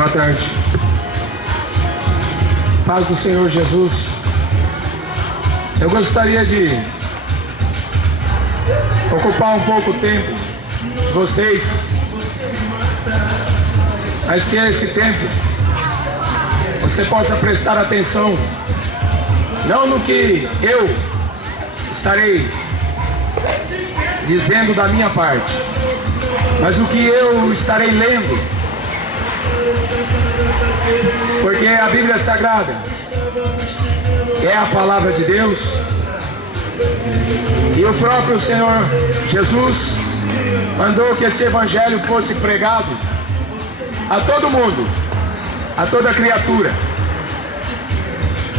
Boa tarde. Paz do Senhor Jesus. Eu gostaria de ocupar um pouco o tempo de vocês, mas que esse tempo você possa prestar atenção, não no que eu estarei dizendo da minha parte, mas o que eu estarei lendo, porque a Bíblia Sagrada é a palavra de Deus, e o próprio Senhor Jesus mandou que esse evangelho fosse pregado a todo mundo, a toda criatura,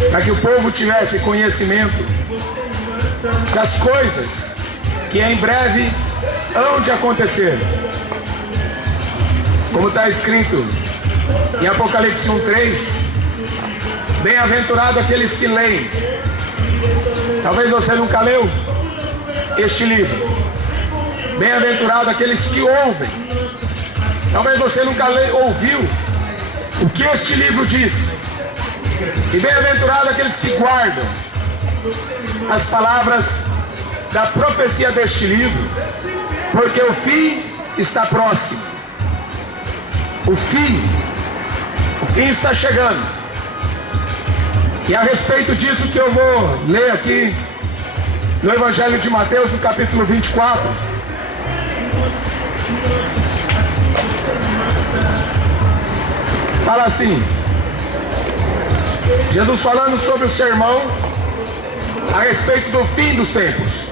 para que o povo tivesse conhecimento das coisas que em breve hão de acontecer. Como está escrito em Apocalipse 1:3, bem-aventurado aqueles que leem. Talvez você nunca leu este livro. Bem-aventurado aqueles que ouvem. Talvez você nunca ouviu o que este livro diz. E bem-aventurado aqueles que guardam as palavras da profecia deste livro, porque o fim está próximo. O fim está chegando. E a respeito disso que eu vou ler aqui no Evangelho de Mateus, no capítulo 24. Fala assim: Jesus falando sobre o sermão a respeito do fim dos tempos.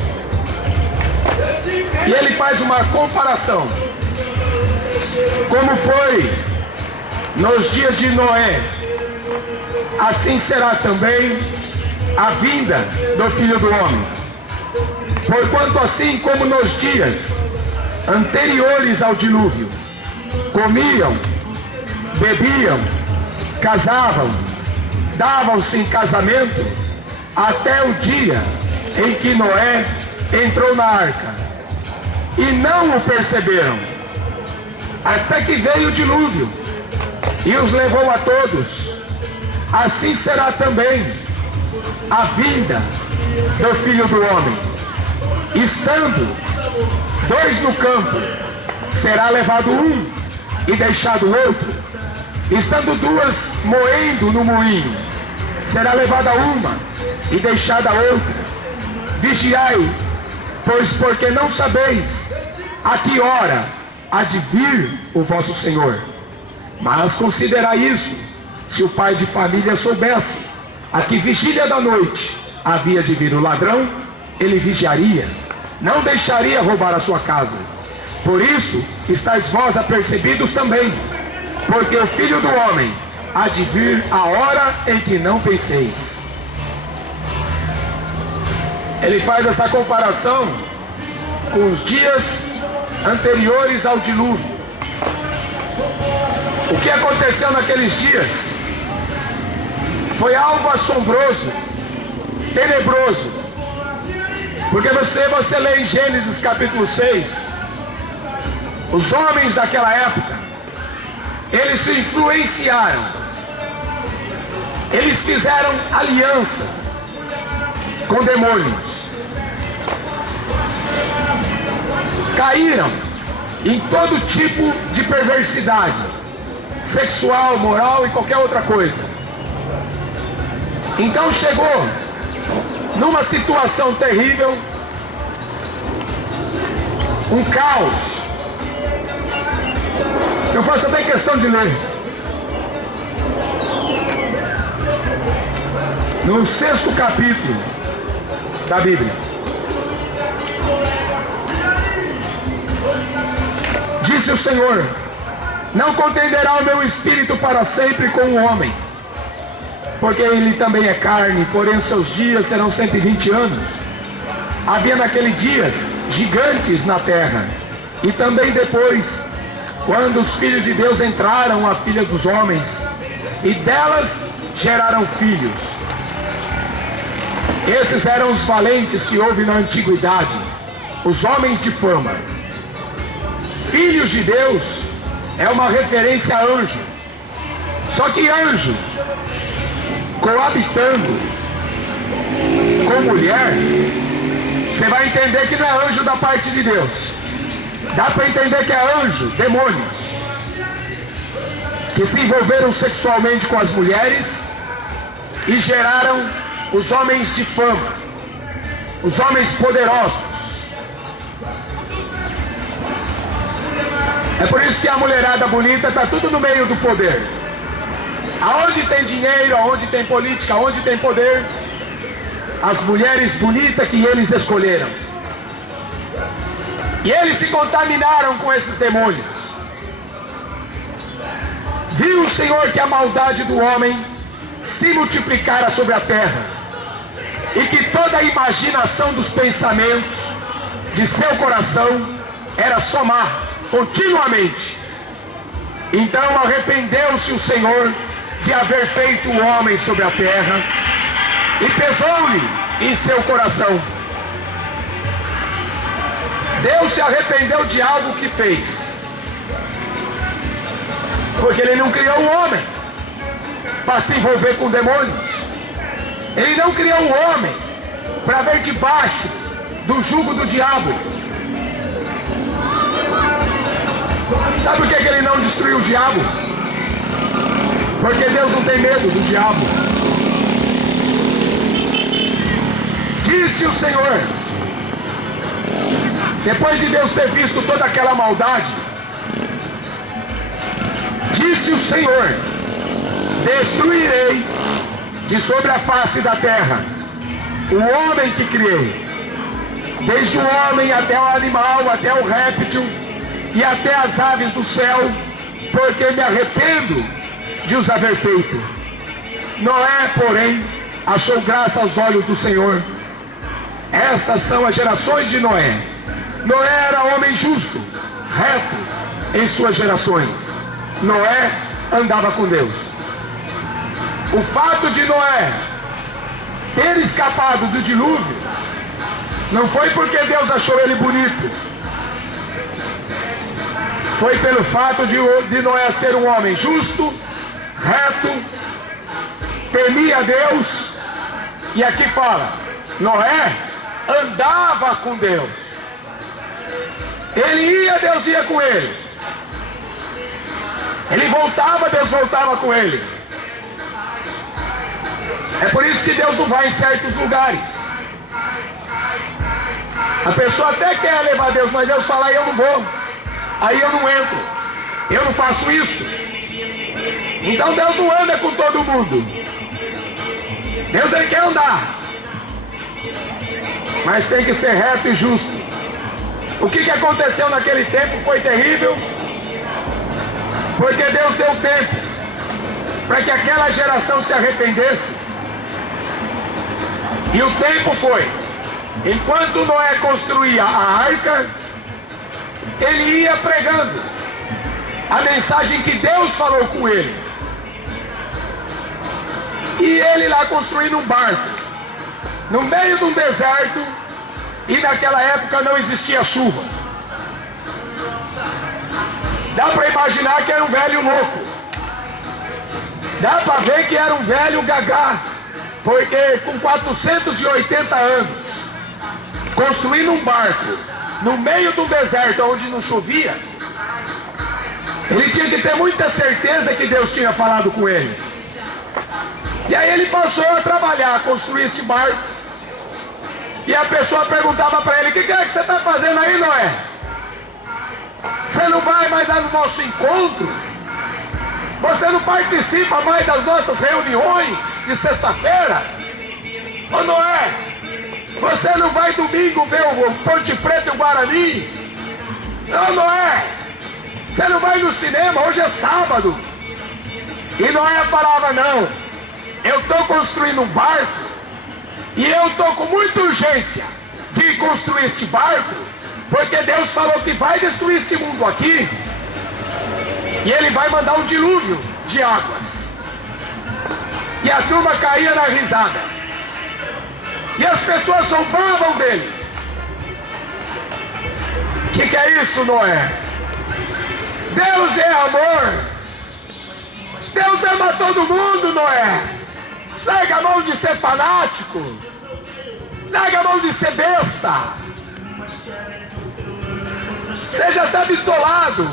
E ele faz uma comparação. Como foi nos dias de Noé, assim será também a vinda do Filho do Homem. Porquanto assim como nos dias anteriores ao dilúvio, comiam, bebiam, casavam, davam-se em casamento, até o dia em que Noé entrou na arca, e não o perceberam, até que veio o dilúvio e os levou a todos. Assim será também a vinda do Filho do Homem. Estando dois no campo, será levado um e deixado o outro. Estando duas moendo no moinho, será levada uma e deixada a outra. Vigiai, pois porque não sabeis a que hora há de vir o vosso Senhor. Mas considerai isso: se o pai de família soubesse a que vigília da noite havia de vir o ladrão, ele vigiaria, não deixaria roubar a sua casa. Por isso estáis vós apercebidos também, porque o Filho do Homem há de vir a hora em que não penseis. Ele faz essa comparação com os dias anteriores ao dilúvio. O que aconteceu naqueles dias foi algo assombroso, tenebroso. Porque você lê em Gênesis capítulo 6, os homens daquela época, eles se influenciaram, eles fizeram aliança com demônios, caíram em todo tipo de perversidade sexual, moral e qualquer outra coisa. Então chegou numa situação terrível, um caos. Eu faço até questão de ler. No 6º capítulo da Bíblia, disse o Senhor: não contenderá o meu espírito para sempre com o homem, porque ele também é carne, porém os seus dias serão 120 anos. Havia naquele dias gigantes na terra, e também depois, quando os filhos de Deus entraram a filha dos homens, e delas geraram filhos. Esses eram os valentes que houve na antiguidade, os homens de fama. Filhos de Deus é uma referência a anjo. Só que anjo coabitando com mulher, você vai entender que não é anjo da parte de Deus. Dá para entender que é anjo, demônios, que se envolveram sexualmente com as mulheres e geraram os homens de fama, os homens poderosos. É por isso que a mulherada bonita está tudo no meio do poder. Aonde tem dinheiro, aonde tem política, aonde tem poder, as mulheres bonitas que eles escolheram. E eles se contaminaram com esses demônios. Viu o Senhor que a maldade do homem se multiplicara sobre a terra, e que toda a imaginação dos pensamentos de seu coração era só má, continuamente. Então arrependeu-se o Senhor de haver feito o homem sobre a terra, e pesou-lhe em seu coração. Deus se arrependeu de algo que fez, porque Ele não criou o homem para se envolver com demônios. Ele não criou o homem para ver debaixo do jugo do diabo. Sabe por que Ele não destruiu o diabo? Porque Deus não tem medo do diabo. Disse o Senhor, depois de Deus ter visto toda aquela maldade, disse o Senhor: destruirei de sobre a face da terra o homem que criei, desde o homem até o animal, até o réptil e até as aves do céu, porque me arrependo de os haver feito. Noé, porém, achou graça aos olhos do Senhor. Estas são as gerações de Noé. Noé era homem justo, reto em suas gerações. Noé andava com Deus. O fato de Noé ter escapado do dilúvio não foi porque Deus achou ele bonito. Foi pelo fato de Noé ser um homem justo, reto, temia Deus. E aqui fala, Noé andava com Deus. Ele ia, Deus ia com ele. Ele voltava, Deus voltava com ele. É por isso que Deus não vai em certos lugares. A pessoa até quer levar Deus, mas Deus fala, aí eu não vou, aí eu não entro, eu não faço isso. Então Deus não anda com todo mundo. Deus, Ele quer andar, mas tem que ser reto e justo. O que aconteceu naquele tempo foi terrível, porque Deus deu tempo para que aquela geração se arrependesse. E o tempo foi, enquanto Noé construía a arca, ele ia pregando a mensagem que Deus falou com ele. E ele lá construindo um barco, no meio de um deserto, e naquela época não existia chuva. Dá para imaginar que era um velho louco. Dá para ver que era um velho gagá, porque com 480 anos, construindo um barco no meio do deserto onde não chovia, ele tinha que ter muita certeza que Deus tinha falado com ele. E aí ele passou a trabalhar, a construir esse barco. E a pessoa perguntava para ele, o que é que você está fazendo aí, Noé? Você não vai mais dar no nosso encontro? Você não participa mais das nossas reuniões de sexta-feira? Ô Noé, você não vai domingo ver o Ponte Preta e o Guarani? Ô Noé, você não vai no cinema? Hoje é sábado. E Noé falava, não, eu estou construindo um barco e eu estou com muita urgência de construir este barco, porque Deus falou que vai destruir esse mundo aqui e Ele vai mandar um dilúvio de águas. E a turma caía na risada e as pessoas zombavam dele. O que é isso, Noé? Deus é amor. Deus ama todo mundo, Noé. Larga a mão de ser fanático. Larga a mão de ser besta. Você já está bitolado.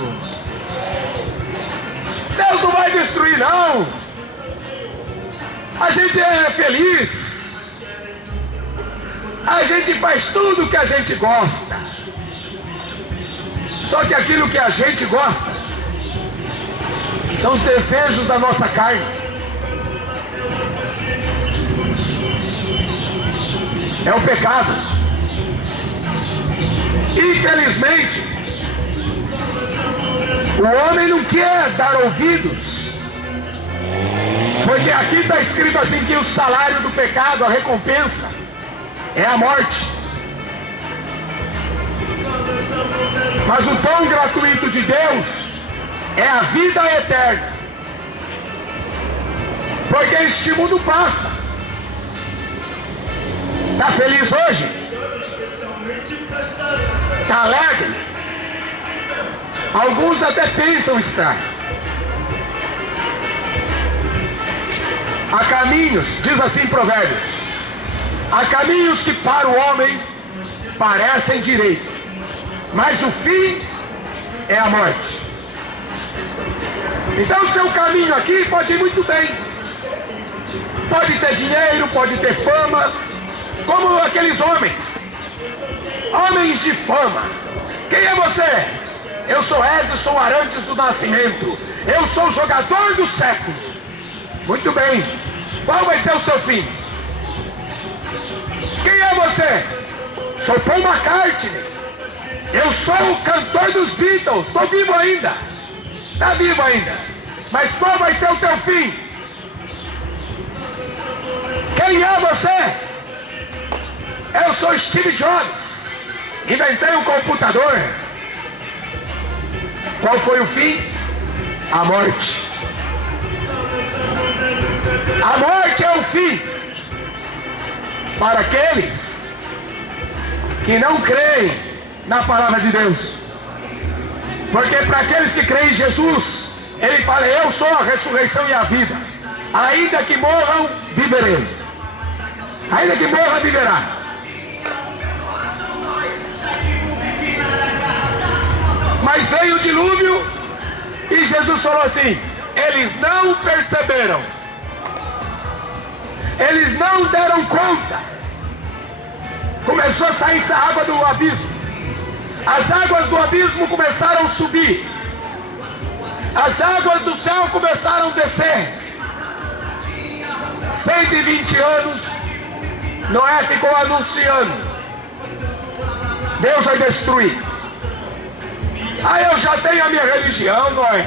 Deus não vai destruir, não. A gente é feliz. A gente faz tudo o que a gente gosta. Só que aquilo que a gente gosta são os desejos da nossa carne. É o pecado. Infelizmente, o homem não quer dar ouvidos, porque aqui está escrito assim que o salário do pecado, a recompensa, é a morte. Mas o dom gratuito de Deus é a vida eterna. Porque este mundo passa. Está feliz hoje? Está alegre? Alguns até pensam estar. Há caminhos, diz assim Provérbios, há caminhos que para o homem parecem direito, mas o fim é a morte. Então o seu caminho aqui pode ir muito bem. Pode ter dinheiro, pode ter fama, como aqueles homens de fama. Quem é você? Eu sou Edson Arantes do Nascimento. Eu sou o jogador do século. Muito bem. Qual vai ser o seu fim? Quem é você? Sou Paul McCartney. Eu sou o cantor dos Beatles. Estou vivo ainda. Está vivo ainda. Mas qual vai ser o teu fim? Quem é você? Eu sou Steve Jobs. Inventei um computador. Qual foi o fim? A morte. A morte é o fim para aqueles que não creem na palavra de Deus. Porque para aqueles que creem em Jesus, ele fala: eu sou a ressurreição e a vida. Ainda que morram, viverei. Ainda que morra, viverá. Mas veio o dilúvio e Jesus falou assim: eles não perceberam, eles não deram conta. Começou a sair essa água do abismo. As águas do abismo começaram a subir. As águas do céu começaram a descer. 120 anos, Noé ficou anunciando: Deus vai destruir. Eu já tenho a minha religião, Noé.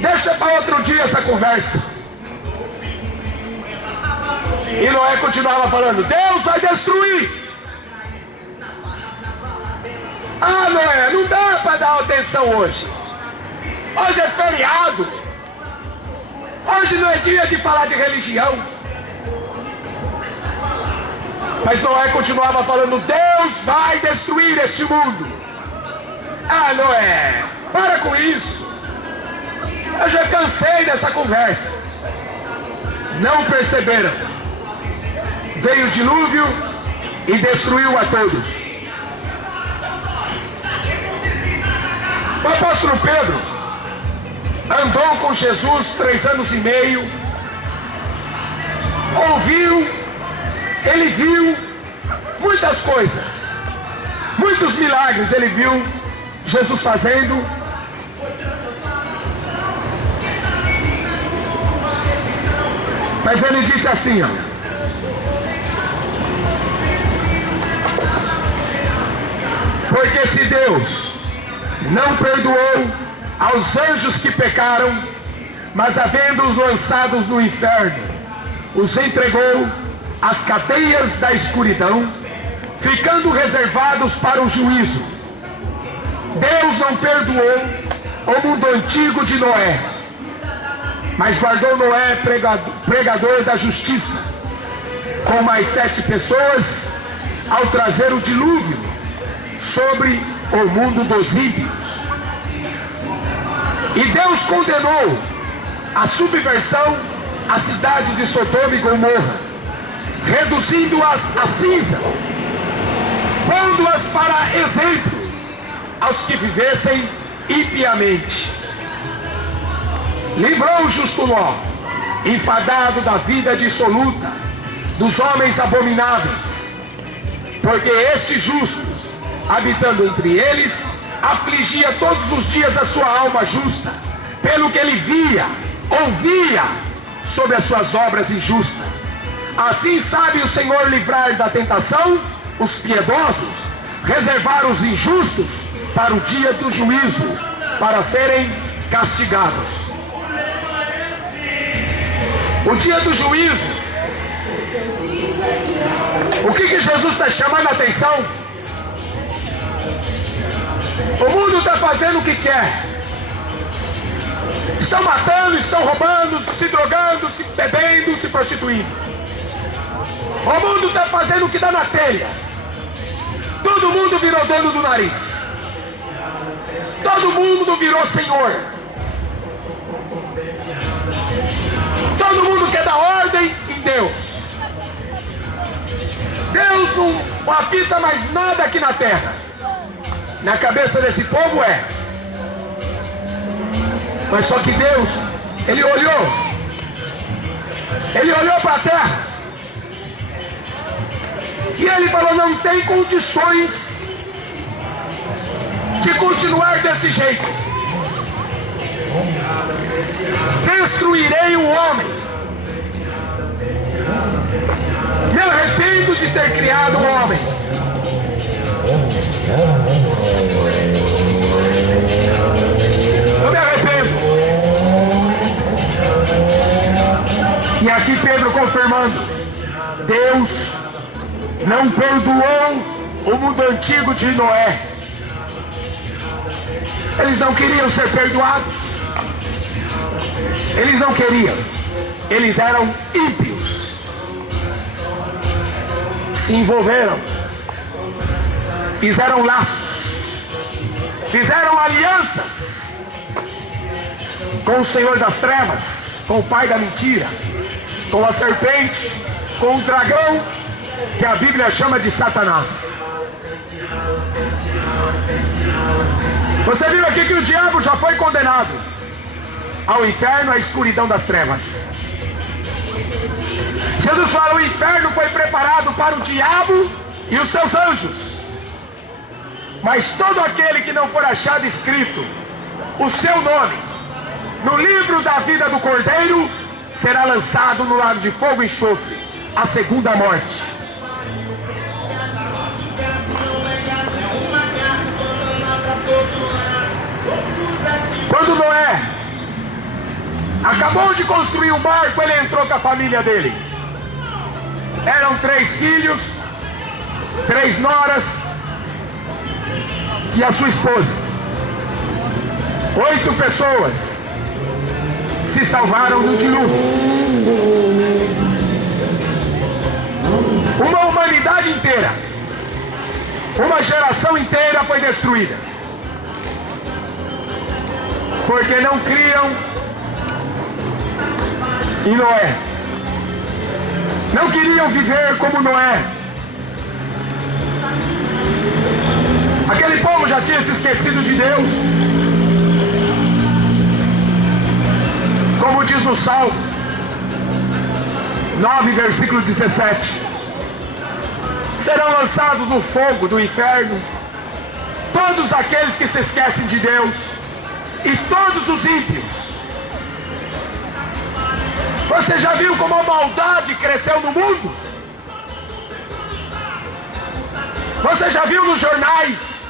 Deixa para outro dia essa conversa. E Noé continuava falando: Deus vai destruir. Noé, não dá para dar atenção hoje. Hoje é feriado. Hoje não é dia de falar de religião. Mas Noé continuava falando: Deus vai destruir este mundo. Noé, para com isso. Eu já cansei dessa conversa. Não perceberam. Veio o dilúvio e destruiu a todos. O apóstolo Pedro andou com Jesus 3 anos e meio. Ouviu, ele viu muitas coisas, muitos milagres ele viu Jesus fazendo. Mas ele disse assim, porque se Deus não perdoou aos anjos que pecaram, mas havendo-os lançados no inferno, os entregou às cadeias da escuridão, ficando reservados para o juízo. Deus não perdoou o mundo antigo de Noé, mas guardou Noé pregador da justiça, com mais 7 pessoas, ao trazer o dilúvio sobre o mundo dos ímpios. E Deus condenou a subversão à cidade de Sodoma e Gomorra, reduzindo-as a cinza, pondo-as para exemplo aos que vivessem impiamente. Livrou o justo Ló, enfadado da vida dissoluta, dos homens abomináveis, porque este justo, habitando entre eles, afligia todos os dias a sua alma justa, pelo que ele via, ouvia sobre as suas obras injustas. Assim sabe o Senhor livrar da tentação os piedosos, reservar os injustos para o dia do juízo, para serem castigados. O dia do juízo. O que Jesus está chamando a atenção? O mundo está fazendo o que quer. Estão matando, estão roubando, se drogando, se bebendo, se prostituindo. O mundo está fazendo o que dá na telha. Todo mundo virou dono do nariz. Todo mundo virou senhor. Todo mundo quer dar ordem em Deus. Deus não habita mais nada aqui na terra. Na cabeça desse povo é. Mas só que Deus, Ele olhou para a terra e Ele falou: não tem condições de continuar desse jeito. Destruirei o homem. Me arrependo de ter criado o homem. Eu me arrependo. E aqui Pedro confirmando: Deus não perdoou o mundo antigo de Noé. Eles não queriam ser perdoados. Eles não queriam. Eles eram ímpios. Se envolveram. Fizeram laços. Fizeram alianças com o Senhor das Trevas, com o pai da mentira, com a serpente, com o dragão, que a Bíblia chama de Satanás. Você viu aqui que o diabo já foi condenado ao inferno, à escuridão das trevas. Jesus fala: o inferno foi preparado para o diabo e os seus anjos. Mas todo aquele que não for achado escrito o seu nome no livro da vida do Cordeiro será lançado no lago de fogo e enxofre, a segunda morte. Quando Noé acabou de construir um barco, ele entrou com a família dele. Eram 3 filhos, 3 noras e a sua esposa. 8 pessoas se salvaram do dilúvio. Uma humanidade inteira, uma geração inteira foi destruída, porque não criam em Noé. Não queriam viver como Noé. Aquele povo já tinha se esquecido de Deus. Como diz no Salmo 9, versículo 17: serão lançados no fogo do inferno todos aqueles que se esquecem de Deus e todos os ímpios. Você já viu como a maldade cresceu no mundo? Você já viu nos jornais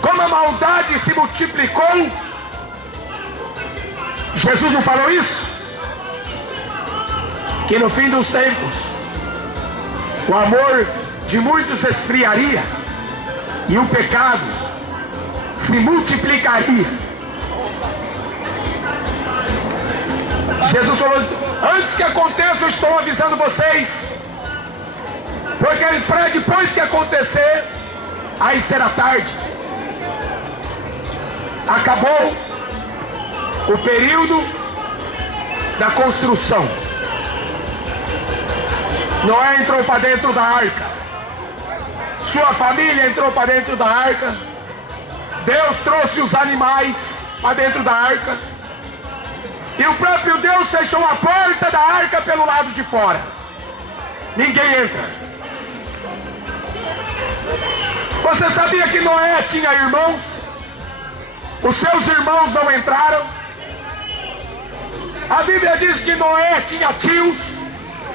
como a maldade se multiplicou? Jesus não falou isso? Que no fim dos tempos o amor de muitos esfriaria e o pecado se multiplicaria. Jesus falou: antes que aconteça, eu estou avisando vocês, porque para depois que acontecer, aí será tarde. Acabou o período da construção. Noé entrou para dentro da arca. Sua família entrou para dentro da arca. Deus trouxe os animais para dentro da arca. E o próprio Deus fechou a porta da arca pelo lado de fora. Ninguém entra. Você sabia que Noé tinha irmãos? Os seus irmãos não entraram. A Bíblia diz que Noé tinha tios.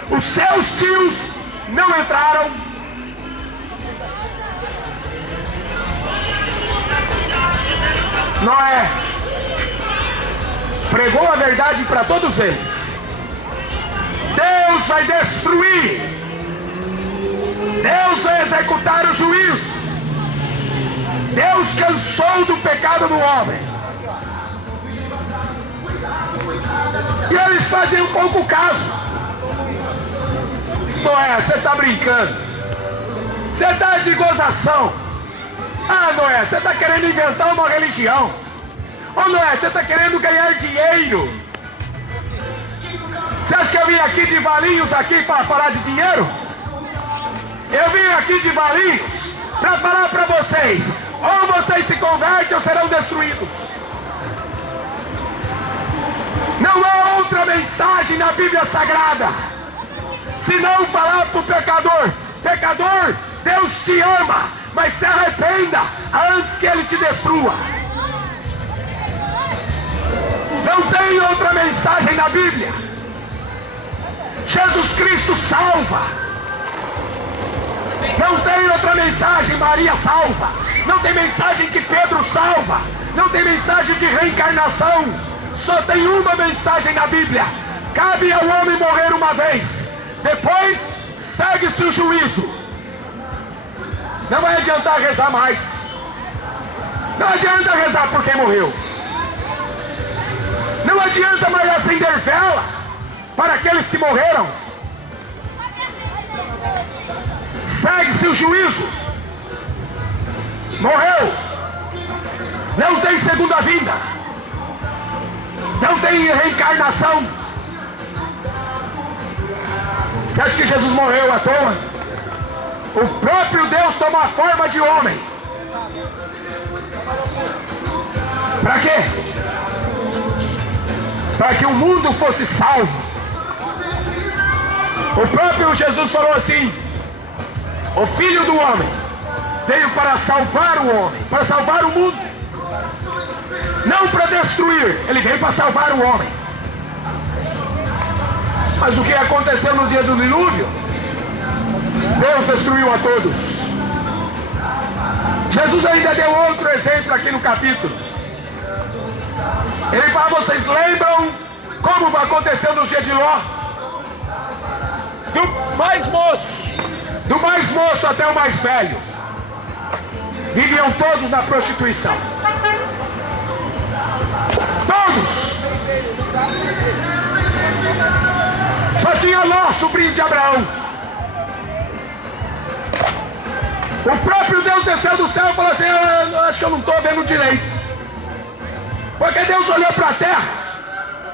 Os seus tios não entraram. Noé pregou a verdade para todos eles. Deus vai destruir. Deus vai executar o juízo. Deus cansou do pecado do homem. E eles fazem um pouco caso. Noé, você está brincando. Você está de gozação. Ah, Noé, você está querendo inventar uma religião. Ô Noé, você está querendo ganhar dinheiro. Você acha que eu vim aqui de Valinhos aqui para falar de dinheiro? Eu vim aqui de Valinhos para falar para vocês. Ou vocês se convertem ou serão destruídos. Não há outra mensagem na Bíblia Sagrada senão falar para o pecador: pecador, Deus te ama, mas se arrependa antes que Ele te destrua. Não tem outra mensagem na Bíblia. Jesus Cristo salva. Não tem outra mensagem. Maria salva. Não tem mensagem que Pedro salva. Não tem mensagem de reencarnação. Só tem uma mensagem na Bíblia: cabe ao homem morrer uma vez, depois segue-se o juízo. Não vai adiantar rezar mais. Não adianta rezar por quem morreu. Não adianta mais acender vela para aqueles que morreram. Segue-se o juízo. Morreu. Não tem segunda vinda. Não tem reencarnação. Você acha que Jesus morreu à toa? O próprio Deus tomou a forma de homem. Para quê? Para que o mundo fosse salvo. O próprio Jesus falou assim: o Filho do Homem veio para salvar o homem, para salvar o mundo. Não para destruir, Ele veio para salvar o homem. Mas o que aconteceu no dia do dilúvio? Deus destruiu a todos. Jesus ainda deu outro exemplo aqui no capítulo. Ele fala: vocês lembram como aconteceu no dia de Ló? Do mais moço até o mais velho, viviam todos na prostituição. Todos. Só tinha Ló, sobrinho de Abraão. O próprio Deus desceu do céu e falou assim: eu acho que eu não estou vendo direito. Porque Deus olhou para a terra.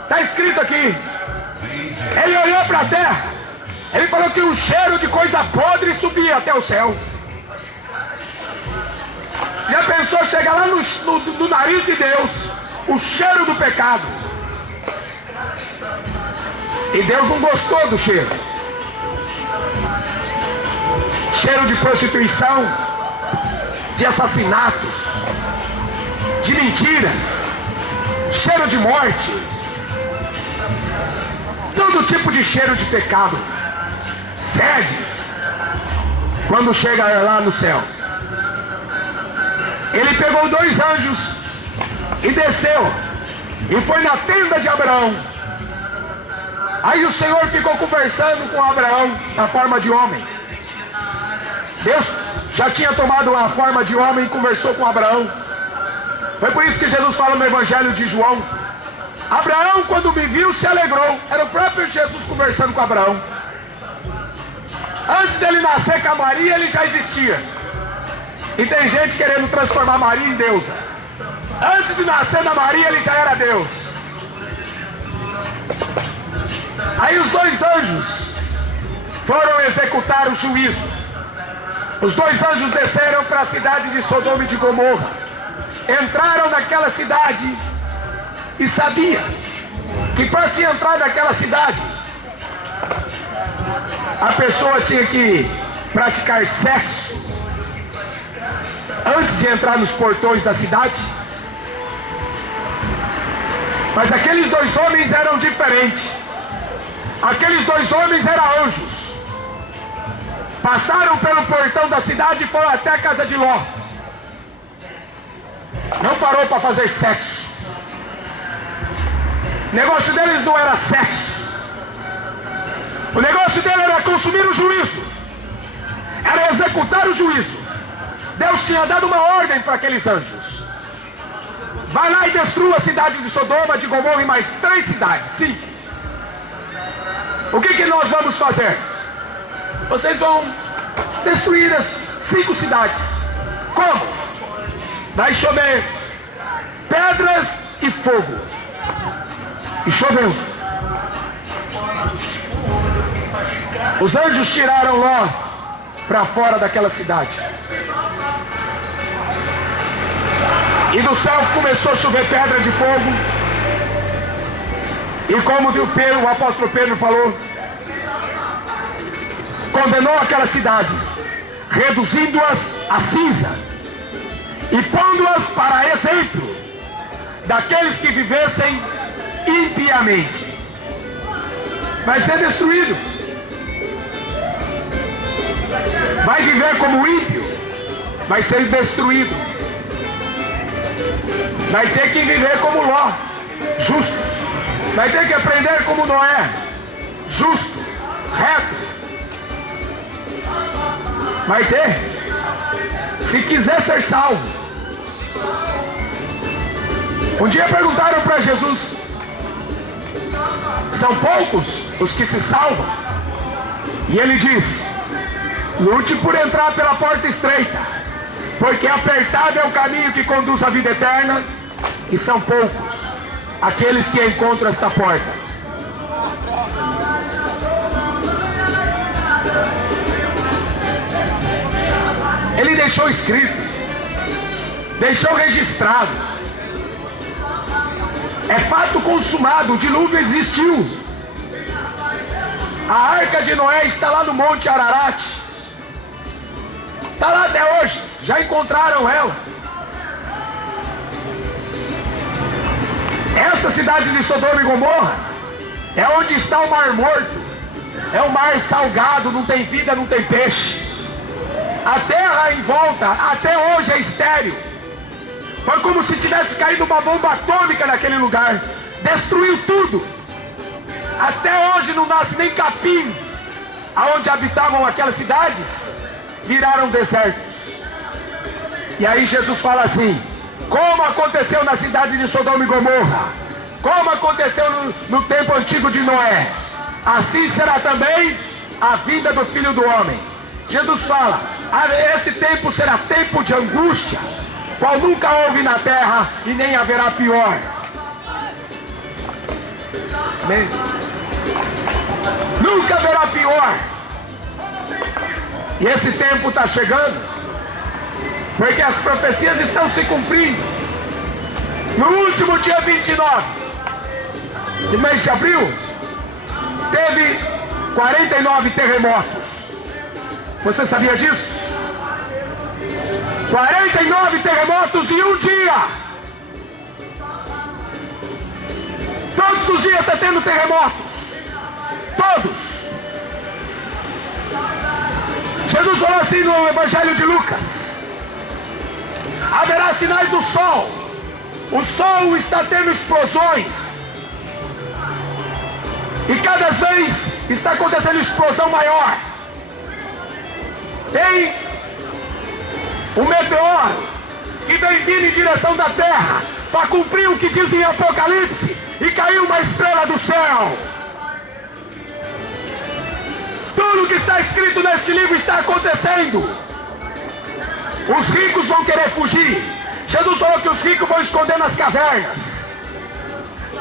Está escrito aqui. Ele olhou para a terra. Ele falou que um cheiro de coisa podre subia até o céu. Já pensou chegar lá no nariz de Deus o cheiro do pecado? E Deus não gostou do cheiro. Cheiro de prostituição, de assassinatos, de mentiras, cheiro de morte, todo tipo de cheiro de pecado fede quando chega lá no céu. Ele pegou 2 anjos e desceu e foi na tenda de Abraão. Aí o Senhor ficou conversando com Abraão na forma de homem. Deus já tinha tomado a forma de homem e conversou com Abraão. Foi por isso que Jesus fala no Evangelho de João: Abraão, quando me viu, se alegrou. Era o próprio Jesus conversando com Abraão. Antes dele nascer com a Maria, ele já existia. E tem gente querendo transformar Maria em deusa. Antes de nascer da Maria, ele já era Deus. Aí os dois anjos foram executar o juízo. Os dois anjos desceram para a cidade de Sodoma e de Gomorra. Entraram naquela cidade e sabia que para se entrar naquela cidade, a pessoa tinha que praticar sexo antes de entrar nos portões da cidade. Mas aqueles dois homens eram diferentes. Aqueles dois homens eram anjos. Passaram pelo portão da cidade e foram até a casa de Ló. Não parou para fazer sexo. O negócio deles não era sexo. O negócio dele era consumir o juízo. Era executar o juízo. Deus tinha dado uma ordem para aqueles anjos. Vai lá e destrua a cidade de Sodoma, de Gomorra e mais 3 cidades. Sim. O que nós vamos fazer? Vocês vão destruir as 5 cidades. Como? Vai chover pedras e fogo. E choveu. Os anjos tiraram Ló para fora daquela cidade. E do céu começou a chover pedra de fogo. E como o apóstolo Pedro falou, condenou aquelas cidades, reduzindo-as a cinza e pondo-as para exemplo daqueles que vivessem impiamente. Vai ser destruído. Vai viver como ímpio, vai ser destruído. Vai ter que viver como Ló, justo. Vai ter que aprender como Noé, justo, reto. Vai ter, se quiser ser salvo. Um dia perguntaram para Jesus: são poucos os que se salvam? E ele diz: lute por entrar pela porta estreita, porque apertado é o caminho que conduz à vida eterna, e são poucos aqueles que encontram esta porta. Ele deixou escrito, deixou registrado. É fato consumado, o dilúvio existiu. A arca de Noé está lá no Monte Ararat. Está lá até hoje, já encontraram ela. Essa cidade de Sodoma e Gomorra é onde está o Mar Morto. É um mar salgado, não tem vida, não tem peixe. A terra em volta, até hoje, é estéril. Foi como se tivesse caído uma bomba atômica naquele lugar. Destruiu tudo. Até hoje não nasce nem capim. Aonde habitavam aquelas cidades, viraram desertos. E aí Jesus fala assim: como aconteceu na cidade de Sodoma e Gomorra, como aconteceu no tempo antigo de Noé, assim será também a vinda do Filho do Homem. Jesus fala: esse tempo será tempo de angústia, qual nunca houve na terra e nem haverá pior. Amém? Nunca haverá pior. E esse tempo está chegando, porque as profecias estão se cumprindo. No último dia 29 do mês de abril, teve 49 terremotos. Você sabia disso? 49 terremotos em um dia. Todos os dias está tendo terremotos. Todos. Jesus falou assim no Evangelho de Lucas: haverá sinais do sol. O sol está tendo explosões. E cada vez está acontecendo explosão maior. Tem um meteoro que vem vindo em direção da terra para cumprir o que diz em Apocalipse, e caiu uma estrela do céu. Tudo que está escrito neste livro está acontecendo. Os ricos vão querer fugir. Jesus falou que os ricos vão esconder nas cavernas.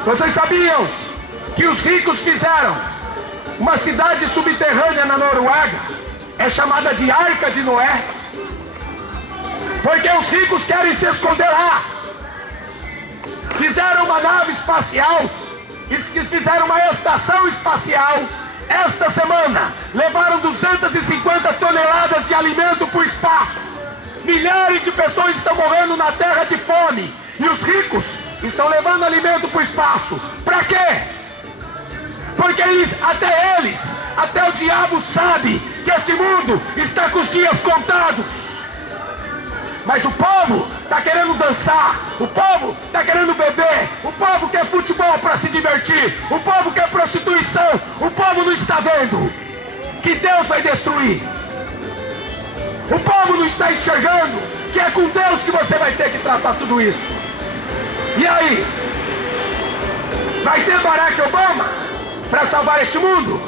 Vocês sabiam que os ricos fizeram uma cidade subterrânea na Noruega, é chamada de Arca de Noé, porque os ricos querem se esconder lá. Fizeram uma nave espacial, fizeram uma estação espacial. Esta semana levaram 250 toneladas de alimento para o espaço. Milhares de pessoas estão morrendo na terra de fome, e os ricos estão levando alimento para o espaço. Para quê? Porque até o diabo sabe que este mundo está com os dias contados. Mas o povo está querendo dançar, o povo está querendo beber, o povo quer futebol para se divertir, o povo quer prostituição, o povo não está vendo que Deus vai destruir. O povo não está enxergando que é com Deus que você vai ter que tratar tudo isso. E aí? Vai ter Barack Obama para salvar este mundo?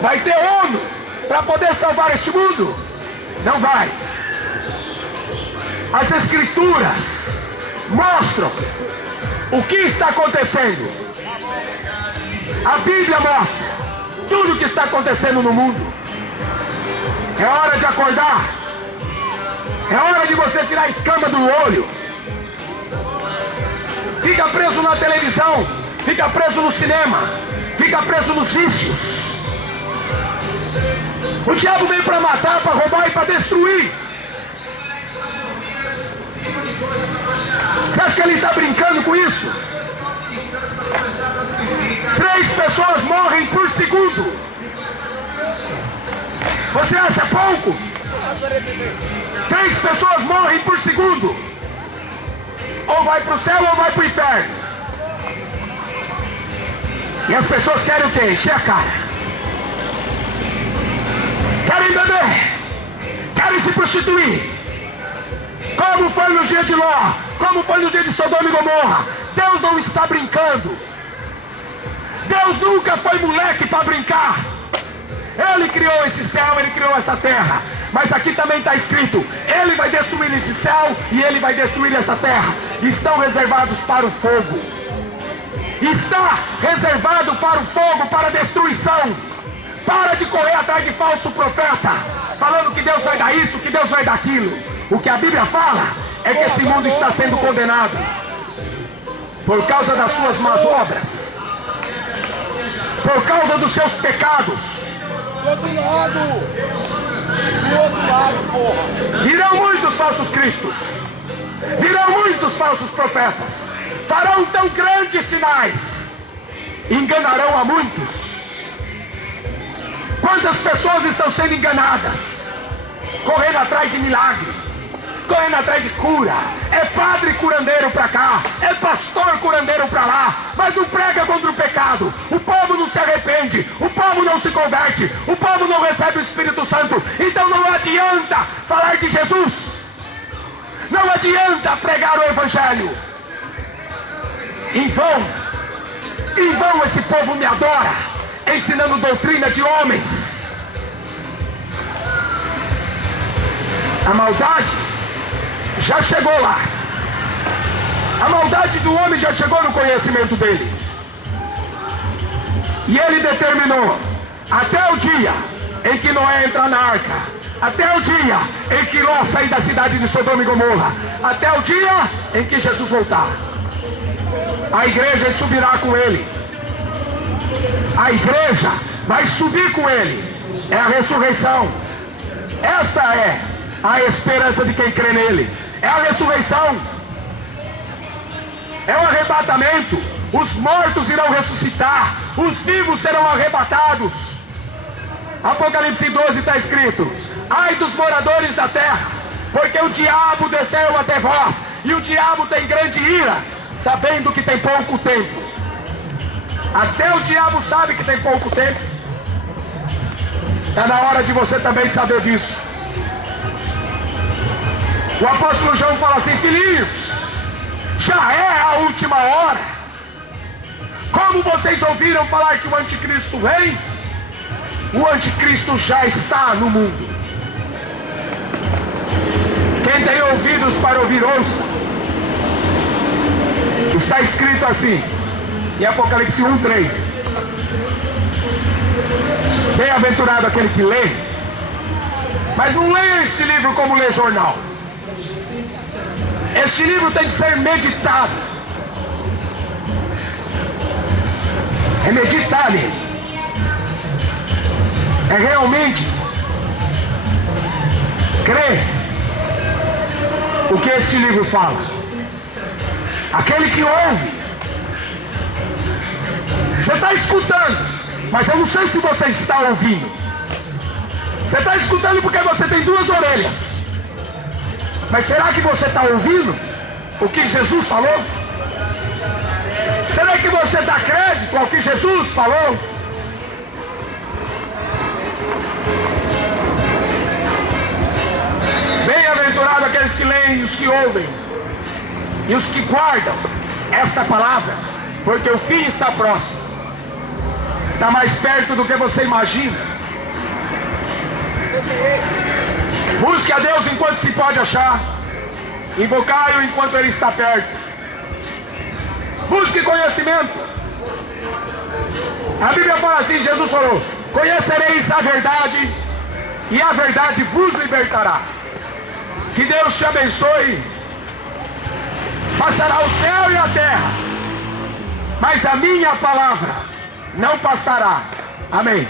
Vai ter ONU para poder salvar este mundo? Não vai. As Escrituras mostram o que está acontecendo. A Bíblia mostra tudo o que está acontecendo no mundo. É hora de acordar. É hora de você tirar a escama do olho. Fica preso na televisão, fica preso no cinema, fica preso nos vícios. O diabo vem para matar, para roubar e para destruir. Você acha que ele está brincando com isso? 3 pessoas morrem por segundo. Você acha pouco? 3 pessoas morrem por segundo. Ou vai para o céu ou vai para o inferno. E as pessoas querem o quê? Encher a cara. Querem beber. Querem se prostituir. Como foi no dia de Ló, como foi no dia de Sodoma e Gomorra. Deus não está brincando. Deus nunca foi moleque para brincar. Ele criou esse céu, Ele criou essa terra. Mas aqui também está escrito, Ele vai destruir esse céu e Ele vai destruir essa terra. Estão reservados para o fogo. Está reservado para o fogo, para a destruição. Para de correr atrás de falso profeta, falando que Deus vai dar isso, que Deus vai dar aquilo. O que a Bíblia fala é que esse mundo está sendo condenado por causa das suas más obras, por causa dos seus pecados. Do outro lado, porra. Virão muitos falsos cristos, virão muitos falsos profetas, farão tão grandes sinais, enganarão a muitos. Quantas pessoas estão sendo enganadas, correndo atrás de milagre, correndo atrás de cura? É padre curandeiro para cá, é pastor curandeiro para lá, mas não prega contra o pecado. O povo não se arrepende, o povo não se converte, o povo não recebe o Espírito Santo. Então não adianta falar de Jesus, não adianta pregar o Evangelho. Em vão esse povo me adora, ensinando doutrina de homens. A maldade já chegou lá. A maldade do homem já chegou no conhecimento dele. E ele determinou, até o dia em que Noé entrar na arca, até o dia em que Ló sair da cidade de Sodoma e Gomorra, até o dia em que Jesus voltar, a igreja subirá com ele. A igreja vai subir com ele. É a ressurreição. Esta é a esperança de quem crê nele. É a ressurreição. É o arrebatamento. Os mortos irão ressuscitar, os vivos serão arrebatados. Apocalipse 12 está escrito: ai dos moradores da terra, porque o diabo desceu até vós, e o diabo tem grande ira, sabendo que tem pouco tempo. Até o diabo sabe que tem pouco tempo. Está na hora de você também saber disso. O apóstolo João fala assim: filhinhos, já é a última hora. Como vocês ouviram falar que o anticristo vem, o anticristo já está no mundo. Quem tem ouvidos para ouvir, ouça. Está escrito assim: Em Apocalipse 1:3. Bem-aventurado aquele que lê, mas não leia este livro como lê jornal. Este livro tem que ser meditado. É meditar nele. É realmente crer o que este livro fala. Aquele que ouve. Você está escutando, mas eu não sei se você está ouvindo. Você está escutando porque você tem duas orelhas. Mas será que você está ouvindo o que Jesus falou? Será que você dá crédito ao que Jesus falou? Bem-aventurado aqueles que leem, os que ouvem e os que guardam esta palavra, porque o fim está próximo. Está mais perto do que você imagina. Busque a Deus enquanto se pode achar. Invocai-o enquanto Ele está perto. Busque conhecimento. A Bíblia fala assim, Jesus falou: conhecereis a verdade e a verdade vos libertará. Que Deus te abençoe. Passará o céu e a terra, mas a minha palavra não passará. Amém.